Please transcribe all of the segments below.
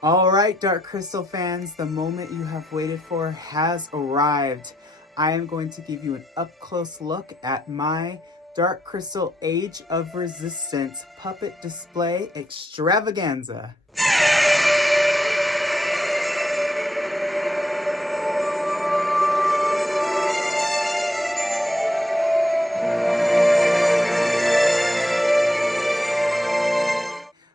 All right, Dark Crystal fans, the moment you have waited for has arrived. I am going to give you an up-close look at my Dark Crystal Age of Resistance puppet display extravaganza.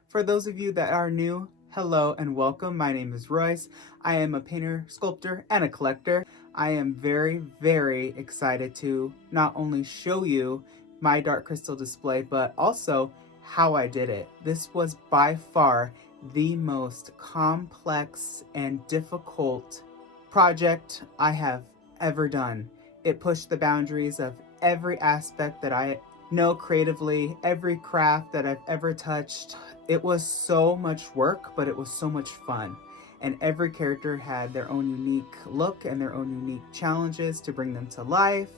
For those of you that are new, hello and welcome. My name is Royce. I am a painter, sculptor, and a collector. I am very, very excited to not only show you my Dark Crystal display, but also how I did it. This was by far the most complex and difficult project I have ever done. It pushed the boundaries of every aspect that I know creatively, every craft that I've ever touched. It was so much work, but it was so much fun. And every character had their own unique look and their own unique challenges to bring them to life.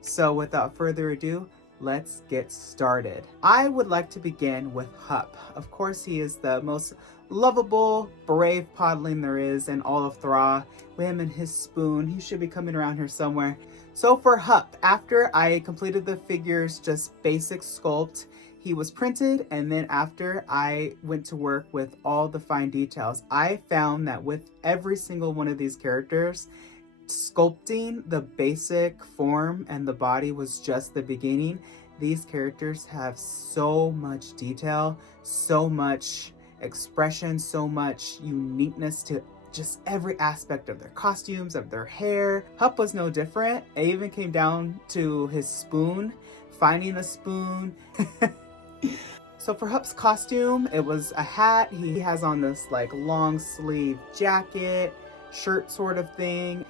So without further ado, let's get started. I would like to begin with Hup. Of course, he is the most lovable, brave podling there is in all of Thra. Him and his spoon, he should be coming around here somewhere. So for Hup, after I completed the figure's just basic sculpt, he was printed, and then after I went to work with all the fine details, I found that with every single one of these characters, sculpting the basic form and the body was just the beginning. These characters have so much detail, so much expression, so much uniqueness to just every aspect of their costumes, of their hair. Hup was no different. It even came down to his spoon, finding the spoon. So for Hup's costume, it was a hat. He has on this like long sleeve jacket, shirt sort of thing.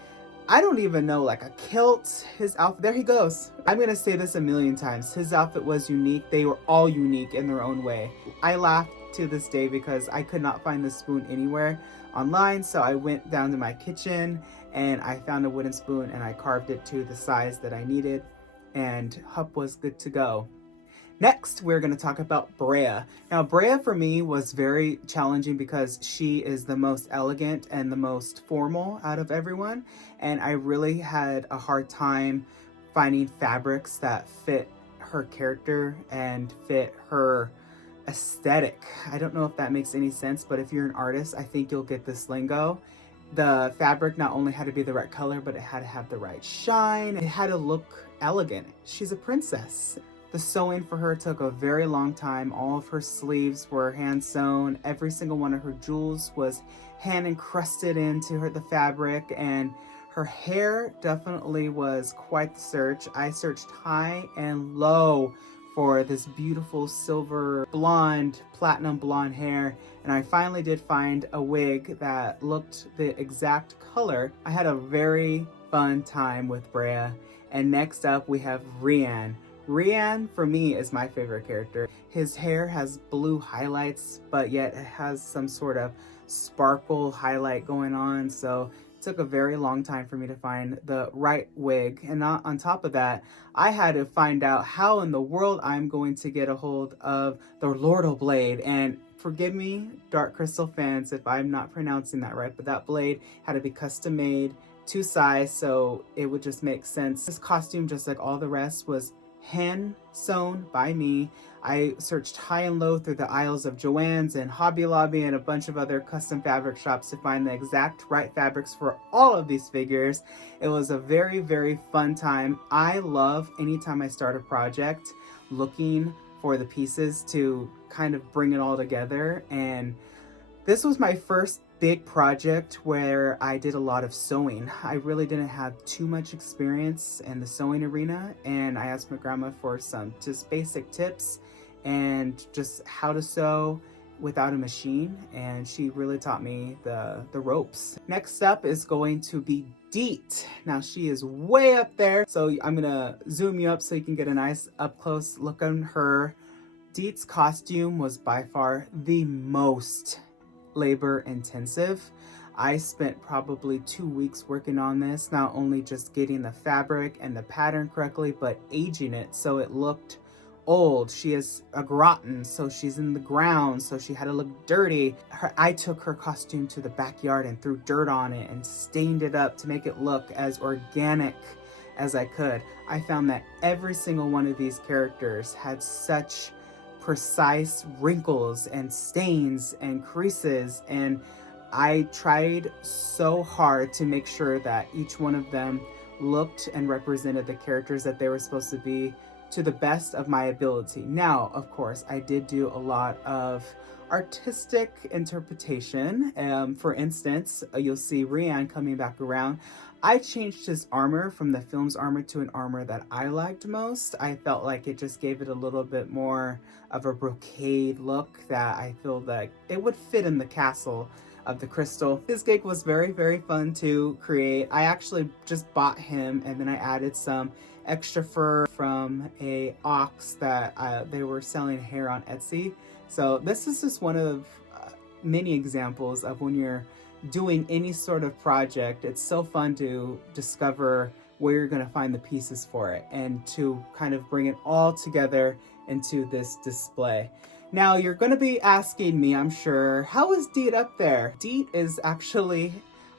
I don't even know, like a kilt, his outfit. There he goes. I'm gonna say this a million times. His outfit was unique. They were all unique in their own way. I laughed to this day because I could not find the spoon anywhere online. So I went down to my kitchen and I found a wooden spoon and I carved it to the size that I needed. And Hup was good to go. Next, we're going to talk about Brea. Now, Brea for me was very challenging because she is the most elegant and the most formal out of everyone. And I really had a hard time finding fabrics that fit her character and fit her aesthetic. I don't know if that makes any sense, but if you're an artist, I think you'll get this lingo. The fabric not only had to be the right color, but it had to have the right shine. It had to look elegant. She's a princess. The sewing for her took a very long time. All of her sleeves were hand sewn. Every single one of her jewels was hand encrusted into the fabric, and her hair definitely was quite the search. I searched high and low for this beautiful silver blonde, platinum blonde hair, and I finally did find a wig that looked the exact color. I had a very fun time with Brea. And next up we have Rhiann. Rhiann, for me, is my favorite character. His hair has blue highlights, but yet it has some sort of sparkle highlight going on. So it took a very long time for me to find the right wig. And on top of that, I had to find out how in the world I'm going to get a hold of the Lordal blade. And forgive me, Dark Crystal fans, if I'm not pronouncing that right, but that blade had to be custom made to size, so it would just make sense. This costume, just like all the rest, was hand sewn by me. I searched high and low through the aisles of Joann's and Hobby Lobby and a bunch of other custom fabric shops to find the exact right fabrics for all of these figures. It was a very, very fun time. I love anytime I start a project looking for the pieces to kind of bring it all together, and this was my first big project where I did a lot of sewing. I really didn't have too much experience in the sewing arena, and I asked my grandma for some just basic tips and just how to sew without a machine, and she really taught me the ropes. Next up is going to be Deet. Now she is way up there, so I'm gonna zoom you up so you can get a nice up close look on her. Deet's costume was by far the most labor intensive. I spent probably 2 weeks working on this, not only just getting the fabric and the pattern correctly, but aging it so it looked old. She is a grotton, so she's in the ground, so she had to look dirty. I took her costume to the backyard and threw dirt on it and stained it up to make it look as organic as I could. I found that every single one of these characters had such precise wrinkles and stains and creases, and I tried so hard to make sure that each one of them looked and represented the characters that they were supposed to be to the best of my ability. Now, of course, I did do a lot of artistic interpretation. For instance, you'll see Rhiann coming back around. I changed his armor from the film's armor to an armor that I liked most. I felt like it just gave it a little bit more of a brocade look that I feel like it would fit in the castle of the crystal. His gig was very, very fun to create. I actually just bought him and then I added some extra fur from a ox that they were selling hair on Etsy. So this is just one of many examples of when you're doing any sort of project, it's so fun to discover where you're going to find the pieces for it and to kind of bring it all together into this display. Now you're going to be asking me, I'm sure, how is Deet up there? Deet is actually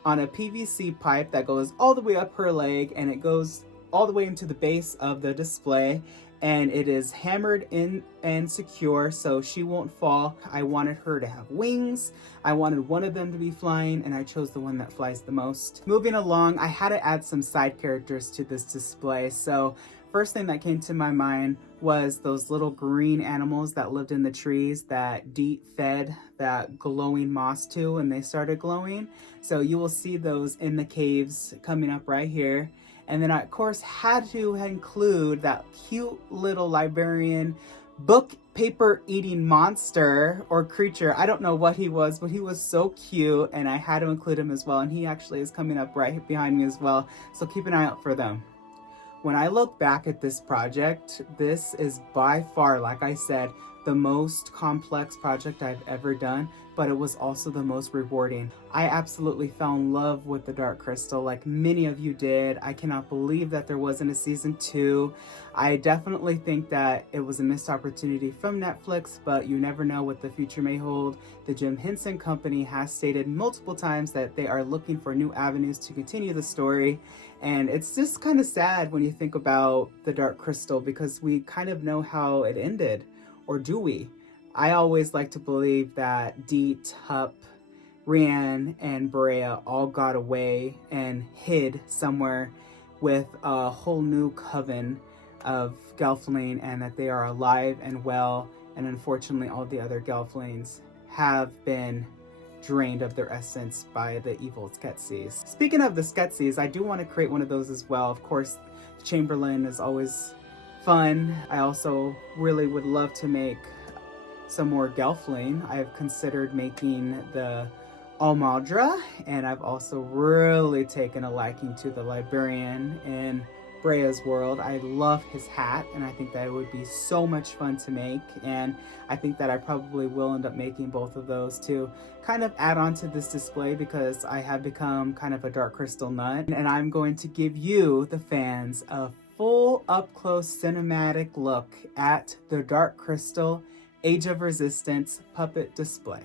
on a PVC pipe that goes all the way up her leg, and it goes all the way into the base of the display, and it is hammered in and secure so she won't fall. I wanted her to have wings. I wanted one of them to be flying, and I chose the one that flies the most. Moving along, I had to add some side characters to this display. So first thing that came to my mind was those little green animals that lived in the trees that Deet fed that glowing moss to when they started glowing. So you will see those in the caves coming up right here. And then I, of course, had to include that cute little librarian book paper eating monster or creature. I don't know what he was, but he was so cute, and I had to include him as well. And he actually is coming up right behind me as well. So keep an eye out for them. When I look back at this project, this is by far, like I said, the most complex project I've ever done, but it was also the most rewarding. I absolutely fell in love with the Dark Crystal like many of you did. I cannot believe that there wasn't a season 2. I definitely think that it was a missed opportunity from Netflix, but you never know what the future may hold. The Jim Henson company has stated multiple times that they are looking for new avenues to continue the story. And it's just kind of sad when you think about the Dark Crystal, because we kind of know how it ended. Or do we? I always like to believe that Deet, Hup, Rhiann, and Brea all got away and hid somewhere with a whole new coven of Gelfling, and that they are alive and well, and unfortunately all the other Gelflings have been drained of their essence by the evil Skeksis. Speaking of the Skeksis, I do want to create one of those as well. Of course, the Chamberlain is always fun. I also really would love to make some more Gelfling. I've considered making the Almaldra, and I've also really taken a liking to the Librarian in Brea's world. I love his hat, and I think that it would be so much fun to make, and I think that I probably will end up making both of those to kind of add on to this display, because I have become kind of a Dark Crystal nut, and I'm going to give you, the fans, a full up-close cinematic look at the Dark Crystal Age of Resistance puppet display.